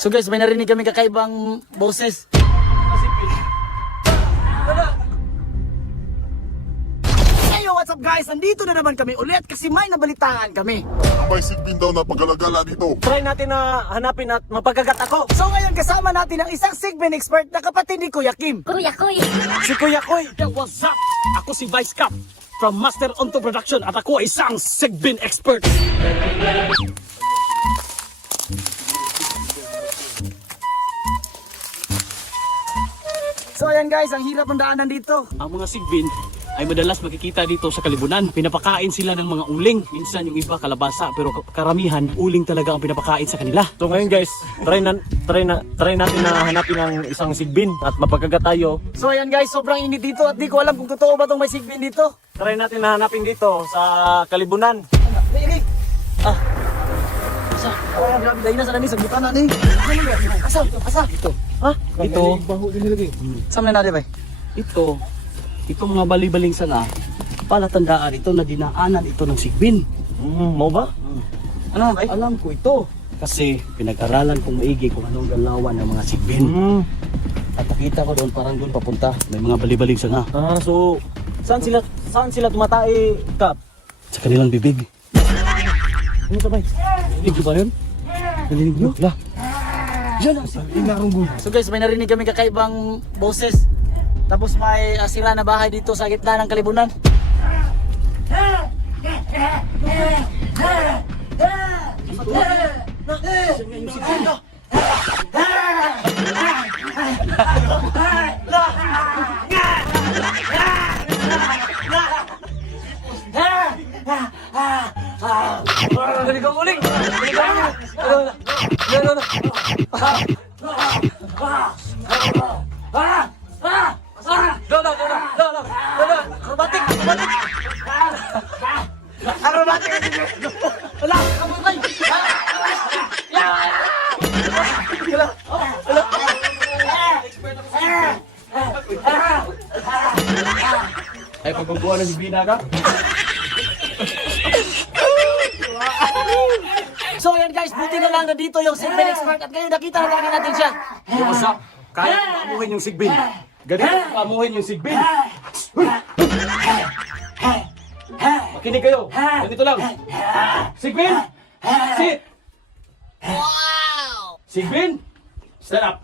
So guys, may narinig kami kakaibang boses. Hey, what's up guys? Nandito na naman kami ulit kasi may nabalitaan kami. May sigbin daw na paggalagala dito. Try natin na hanapin at mapagkagat ako. So ngayon kasama natin ang isang Sigbin expert na kapatid ni Kuya Kim. Kuya Koy. Si Kuya Koy. Yo, what's up? Ako si Vice Cap from Master Onto Production at ako ay isang Sigbin expert. So ayan guys, ang hirap ng daanan dito. Ang mga Sigbin ay madalas makikita dito sa Kalibunan. Pinapakain sila ng mga uling. Minsan yung iba kalabasa pero karamihan uling talaga ang pinapakain sa kanila. So ngayon guys, try natin na hanapin ang isang sigbin at mapagkagat tayo. So ayan guys, sobrang init dito at di ko alam kung totoo ba itong may Sigbin dito. Try natin na hanapin dito sa Kalibunan. Hey, asa? Oh, grabe dahil na sa nani sa butana ni. Asa? Ito. Ha? Ito. Saan na natin ba? Ito mga bali-baling sala, palatandaan ito na dinaanan ito ng Sigbin. Mo ba? Ano ba? Alam ko ito kasi pinag-aralan kong maigi kung anong galawan ng mga Sigbin. At nakita ko doon parang doon papunta. May mga bali-baling sala So saan sila tumatay, Kap? sa kanilang bibig. Ano ka ba? Bibig ba yun? Narinig mo? La. Yan ang Sigbin na runggo. So guys, may narinig kami kakaibang boses. Tapos may sira na bahay dito sa gitna ng Kalibunan. Ay pagbubuhan ng Sigbin ka? So ayan guys, buti na lang na dito yung Sigbin expert at ngayon nakita na lang natin siya. Yo, what's up? Kaya mo pamuhin yung Sigbin. Ganito pamuhin yung Sigbin. Makinig kayo. Ganito lang. Sigbin! Sit! Wow! Sigbin! Stand up!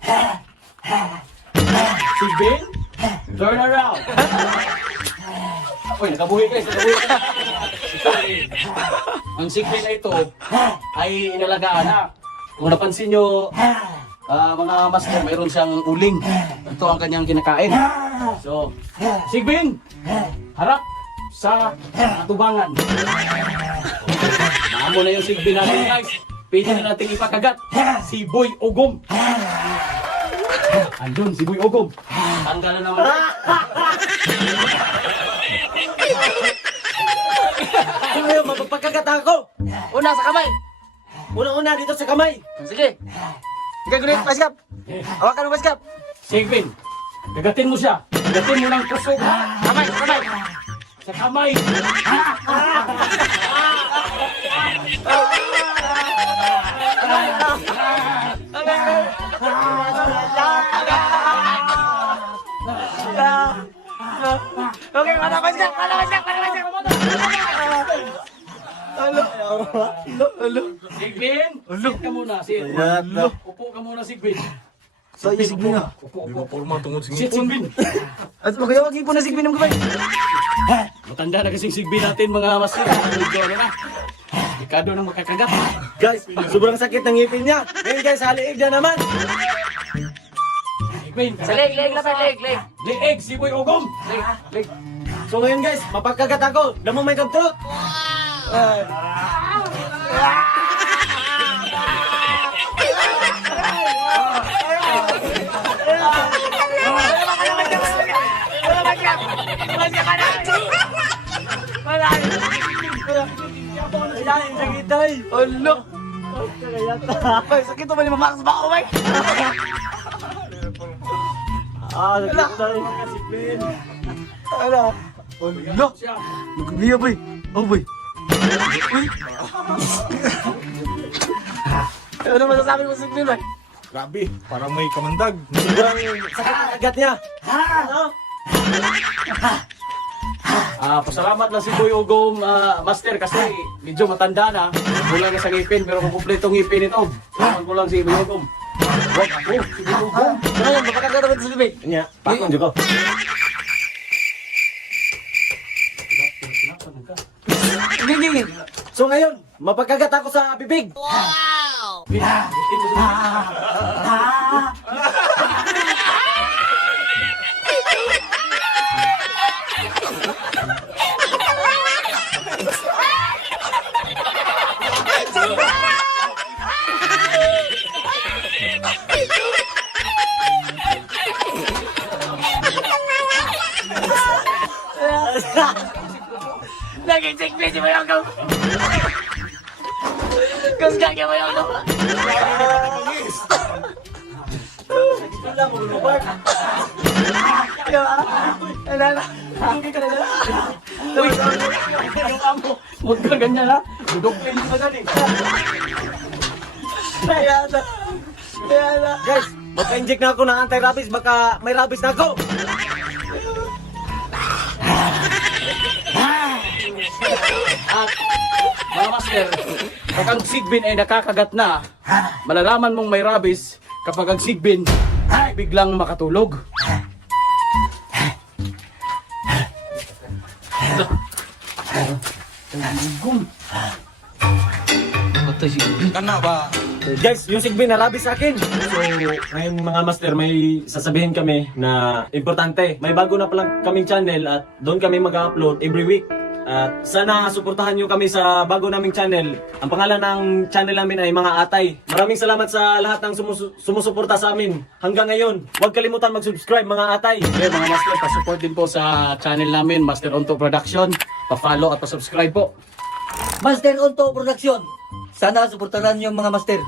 Sigbin! Turn around! Uy, nakabuhi guys, nakabuhi ka. Ang Sigbin na ito ay inalagaan na. Kung napansin nyo, mga master, mayroon siyang uling. Ito ang kanyang kinakain. So, Sigbin! Harap sa atubangan. Maamo na yung Sigbin natin guys. Pwede na natin ipakagat. Si Boy Ogom. Andun, si Boy Ogom. Tanggal na naman. Ngayon, mapagkagat ako. Una sa kamay. Una-una dito sa kamay. Sige. Ikaw gunit, Paskap. Hawakan mo, Paskap. Sigbin, kagatin mo siya. Kagatin mo ng kusog. Kamay. Sa kamay. Okay, mana Paskap. Sigbin, sit ka muna. Sit. Upo ka muna, Sigbin. So, yung Sigbin na. Upo. Porma tungod Sit, Sigbin. At magkayawagin po na Sigbin ng kamay. Matanda na kasing Sigbin natin mga master. Medyo ano na. Dekado nang makakagat. Guys, sobrang sakit ng ngipin niya. Ngayon guys, haliig na naman. Sigbin, Sa leg. Leeg, si Boy Ogom. Leg. So ngayon guys, mapagkagat ako. Damo may kapulot. Alo. Ay, sakit ba ni mama sa bako, bay? Sakit tayo. Sigbin. Ala. Alo. Nagbiya, bay. Oh, bay. Uy. Ano masasabi mo sa Sigbin, bay? Grabe, parang may kamandag. Sobrang sakit ang agat niya. Ano? Pasalamat lang si Boy Ugong, Master, kasi medyo matanda na. Kulang na sa ngipin, pero kung kumpletong ngipin ito, salamat ko lang si Boy Ugong. Wag ako, si Boy Ugong. Ano yan, mapagkagatapat sa bibig. Nya, pakon jud ko. Hindi. So ngayon, mapagkagat ako sa bibig. Nag-insikli si Mayong. Kasi kaya Mayong. Uy, yung amo, huwag ka ganyan ha. Duduktin mo na galing. Guys, magka-inject na ako ng anti-rabies, baka may rabies na ako. At mga master, pag ang sigbin ay nakakagat na, malalaman mong may rabies kapag ang sigbin ay biglang makatulog. Kana ba? Guys, yung sigbin na rabies sa akin. So, ngayon mga master, may sasabihin kami na importante. May bago na palang kaming channel at doon kami mag-upload every week. At sana suportahan nyo kami sa bago naming channel. Ang pangalan ng channel namin ay Mga Atay. Maraming salamat sa lahat ng sumusuporta sa amin. Hanggang ngayon, huwag kalimutan mag-subscribe mga Atay. Okay mga master, pa-support din po sa channel namin, Master Onto Production. Pa-follow at pa-subscribe po. Master Onto Production. Sana suportahan niyo mga master.